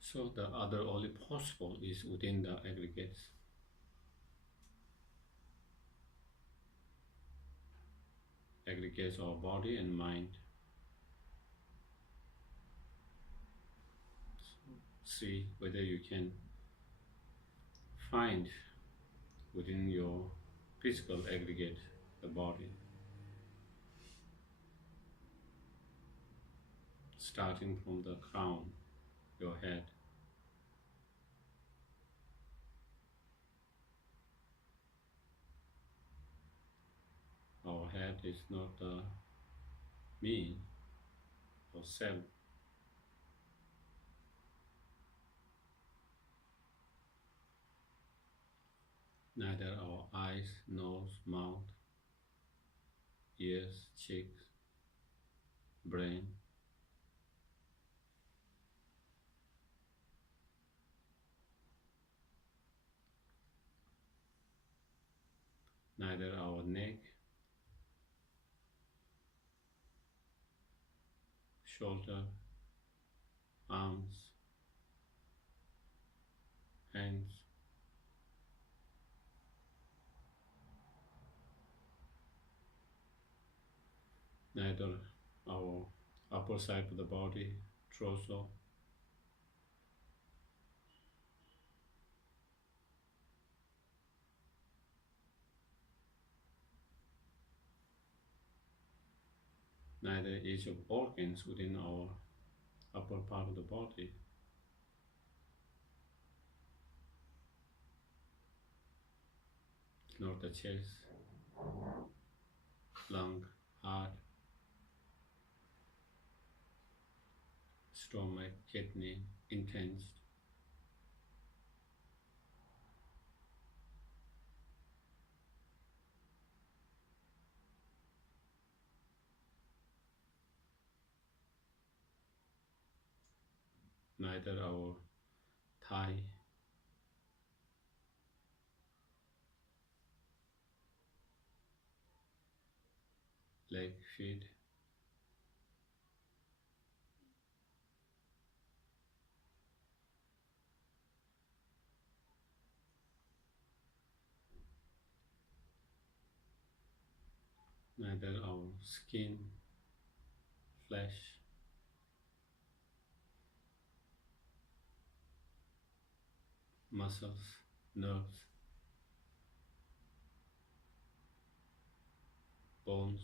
So the other only possible is within the aggregates. Aggregates our body and mind. See whether you can find within your physical aggregate, the body, starting from the crown, your head, our head is not me or self. Neither our eyes, nose, mouth, ears, cheeks, brain, neither our neck, shoulder, arms, hands, neither our upper side of the body, torso, neither each of organs within our upper part of the body, nor the chest, lung, heart, stomach, kidney, intestines, neither our thigh, leg, feet, neither our skin, flesh, muscles, nerves, bones,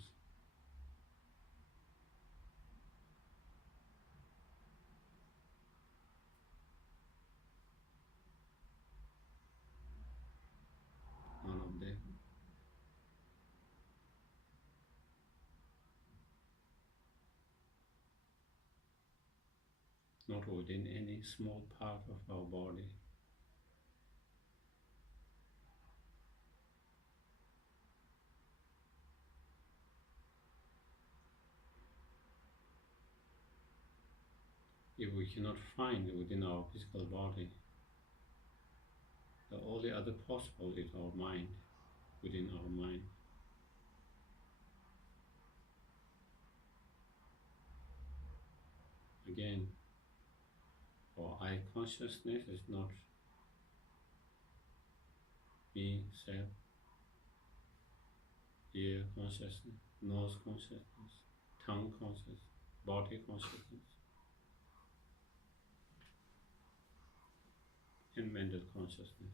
none of them. Not within any small part of our body. If we cannot find within our physical body, the only other possible is our mind, within our mind. Again, for I consciousness is not me, self, ear consciousness, nose consciousness, tongue consciousness, body consciousness, and mental consciousness.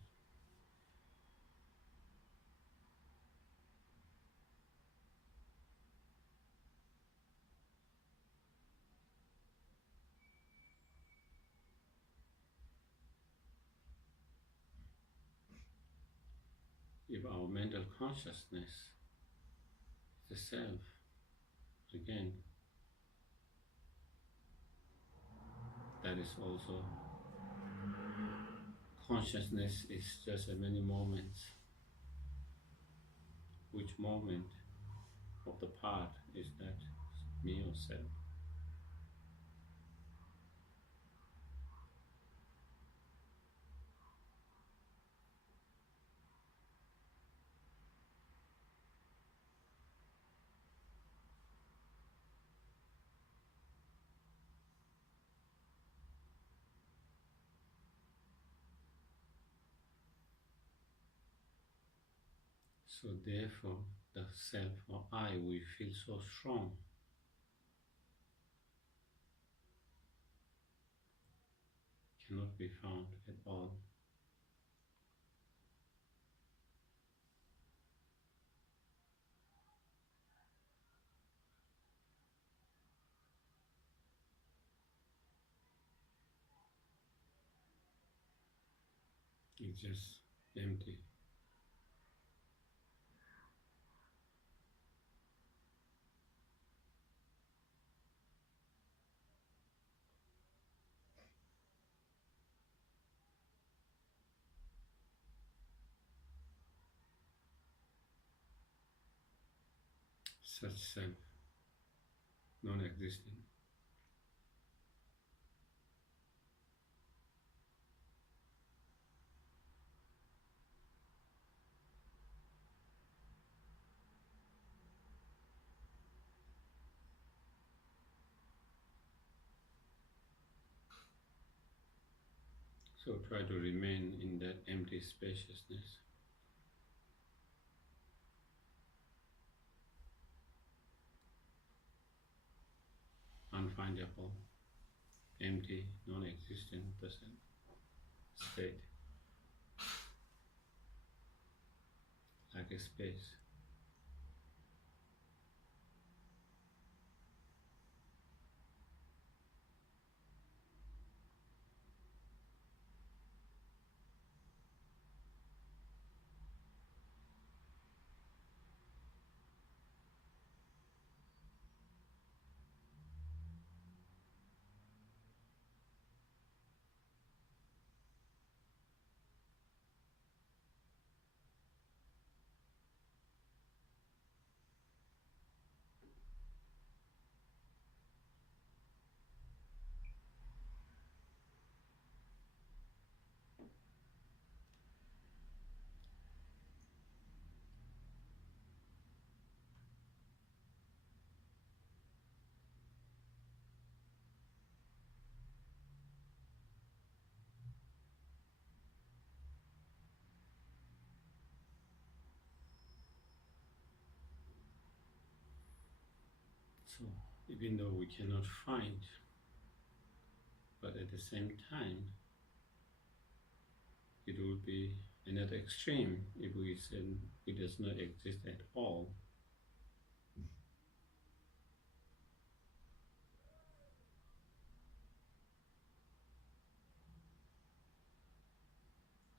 If our mental consciousness is the self, again, that is also consciousness is just a many moments. Which moment of the part is that me or self? So therefore, the self or I, we feel so strong. Cannot be found at all. It's just empty. Such self, non-existent. So try to remain in that empty spaciousness. Unfindable, empty, non-existent present state, like a space. So even though we cannot find, but at the same time, it would be another extreme if we said it does not exist at all.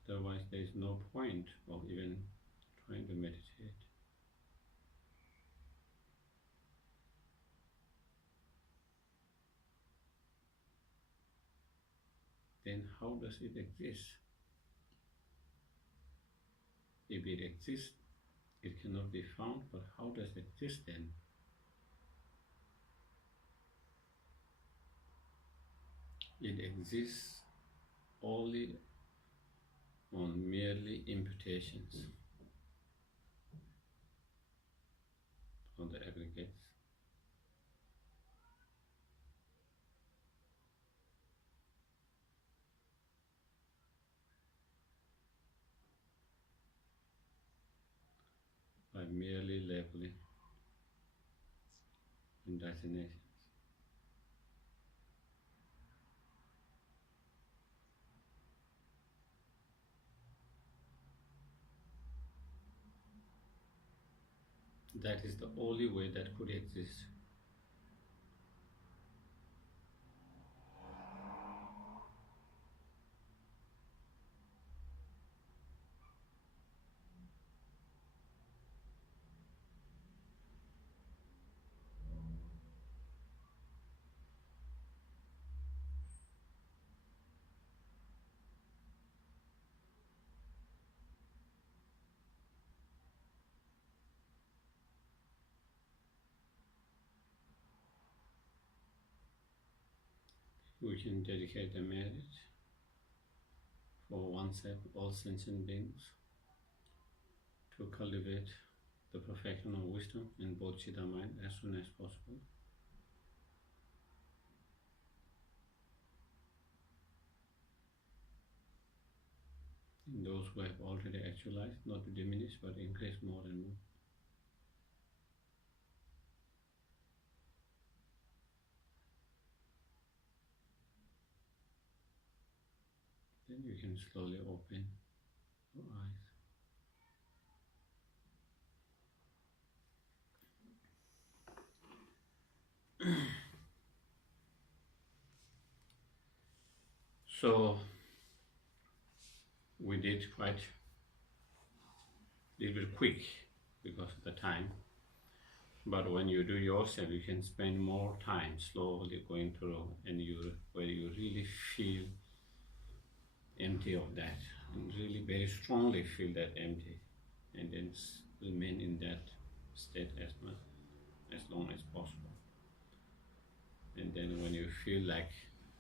Otherwise, there is no point of even trying to meditate. Then how does it exist? If it exists, it cannot be found, but how does it exist then? It exists only on merely imputations on the aggregates. merely labeling and designations. That is the only way that could exist. We can dedicate a merit for oneself, all sentient beings, to cultivate the perfection of wisdom in Bodhicitta mind as soon as possible. And those who have already actualized, not to diminish but increase more and more. Then you can slowly open your eyes. So we did quite a little bit quick because of the time. But when you do yourself, you can spend more time slowly going through, and where you really feel empty of that, and really very strongly feel that empty, and then remain in that state as long as possible. And then when you feel like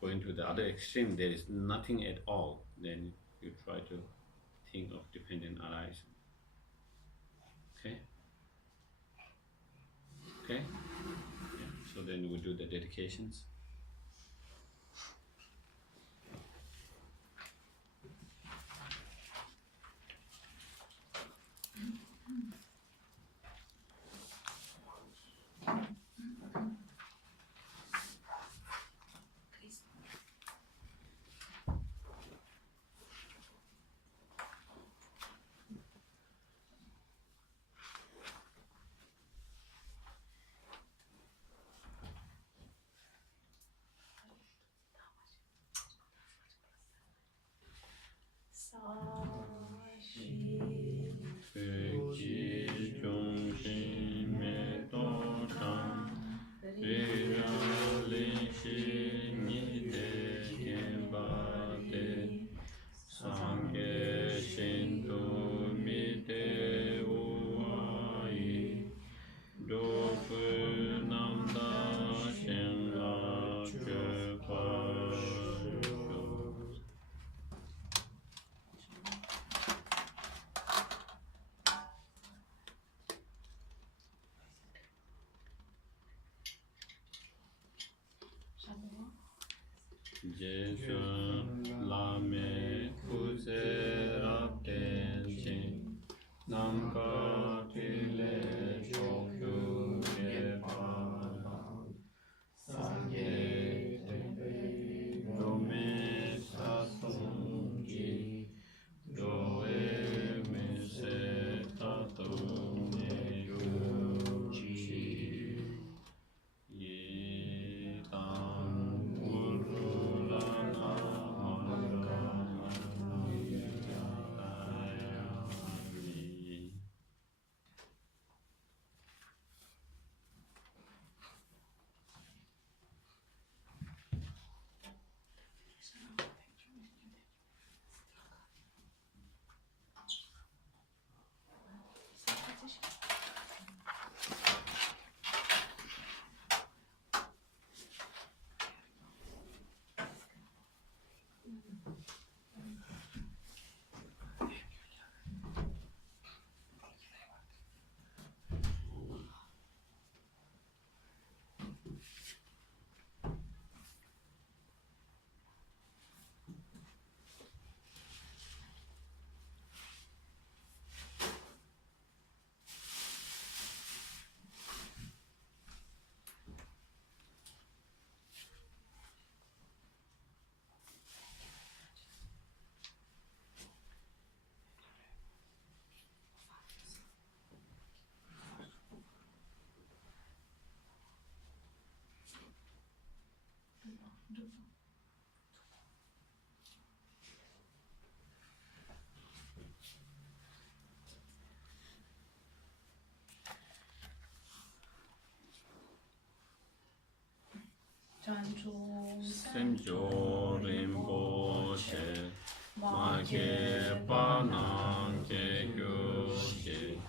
going to the other extreme, there is nothing at all, then you try to think of dependent arising. Okay? Okay? Yeah. So then we do the dedications. Geshe lame Sherab Namka tile chokyu yeparam Sangye tepe dome sasungi doe mese tatum nejuchi Yitam urulana Semjo Rinpoche Make Panam Ke Gyoshe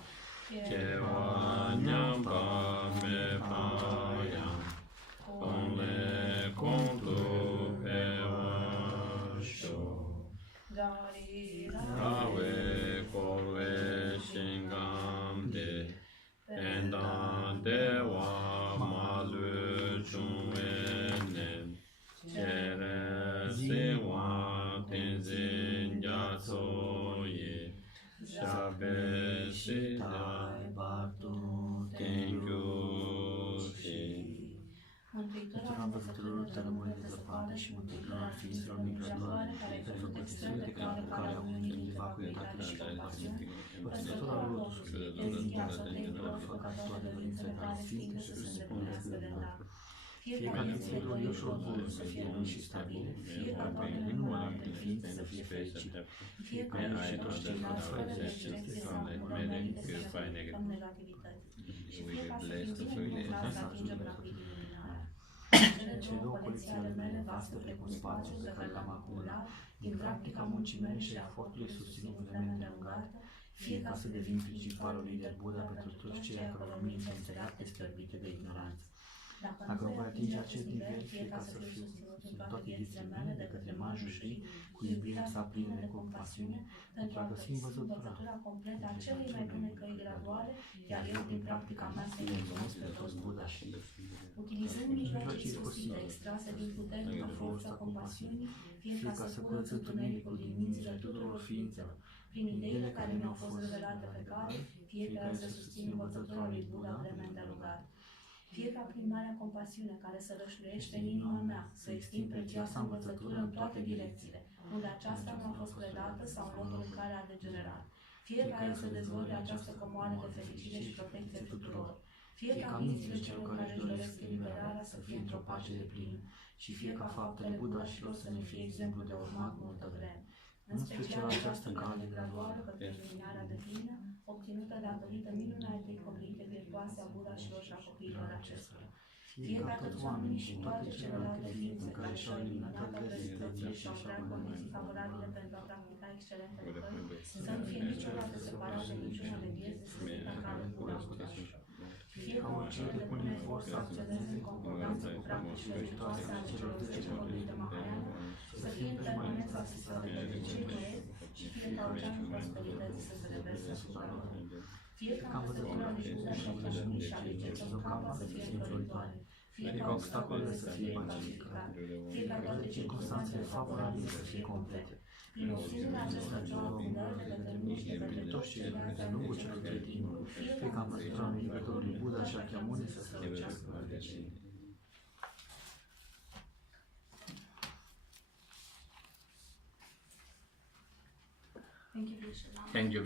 Kewa Nyamba Me Payam Konle Kontu Pewa Sho Rawe Korwe Shingam De Pendan Dewa Malu Chungwe Chere Sewa Tenzin Yatso Ye Shabe Shidai Batu Tengu Shi Tuturor învățătorilor tărâmului de zăpadă și mântuirilor ființelor migratoare, care vă pătesesc de care au unii vacuitate și compasiune, păstrătura lotosului, viața tuturor, făcătoare de dorințe care sfinte să se îndeplinească de noi. Fiecare dintre glorioșilor buni să fie lung și stabile, fiecare toate nenumărate ființe să fie fericite, fiecare și toți ceilalți fără de excepție să rămână negativitate. Și fiecare să fie binecuvântat să ajungă la cele două colecții ale mele vaste precum spațiul pe care l-am acumulat, din practica muncii mele și efortului susținut pe vreme îndelungată, fie ca să devin principalul lider Buddha pentru toți cei a căror minte înțeleaptă este orbite de ignoranță. Dacă voi atinge acest nivel, fie ca să fiu în toate viețile mele de către majușii, cu iubirea sa plină de compasiune, pentru a găsi învățătura completă a celei mai bune căi graduale, iar eu, prin practica mea, să-i mulțumesc pe toți Buddha și utilizând mijloacele posibile extrase din puternică forța compasiunii, fie ca să curăț întunericul din mințile tuturor ființelor, prin ideile care mi-au fost revelate pe cale, fie ca să susțin învățătura lui Buddha vreme îndelungată. Fie ca prin marea compasiune care să rășluiește în inima mea, să extind prețioasa învățătură în toate direcțiile, unde aceasta mi-a fost predată sau în locul în care a degenerat. Fie ca el să dezvolte această comoară de fericire și protecție tuturor. Fie ca mințile celor care își doresc eliberarea să fie într-o pace de plină și fie ca faptele budașilor să ne fie exemplu de urmat multă vreme. În special această cale graduală către iluminarea de plină, obținută datorită minunatei cobrite virtuoase a budașilor și a copiilor acestora. Fie ca toți oamenii și toate celelalte ființe care și-au eliminat adversitățile și-au creat condiții favorabile pentru a practica excelentele căi, să nu fie niciodată separate niciuna de vieți de sfânta care Buddha. Fie ca oricine depune efort să acționeze în concordanță cu practicile virtuoase ale celor 10 copii de Mahayana, să fie în permanență asistat de cei și fie ca oceanul prosperității să se reverse asupra lor. Fie ca învățătura lui Buddha și Crăciunii și alegerilor campa să fie înfloritoare, fie ca obstacolele să fie pacificate, fie ca toate circunstanțele favorabile să fie complete. Prin obținerea acestor două abundări de către mine și de către toți ceilalți de-a lungul celor 3 timpuri, fie ca învățătura lui Iubitorului Buddha și a Shakyamuni să strălucească la vecie. Thank you.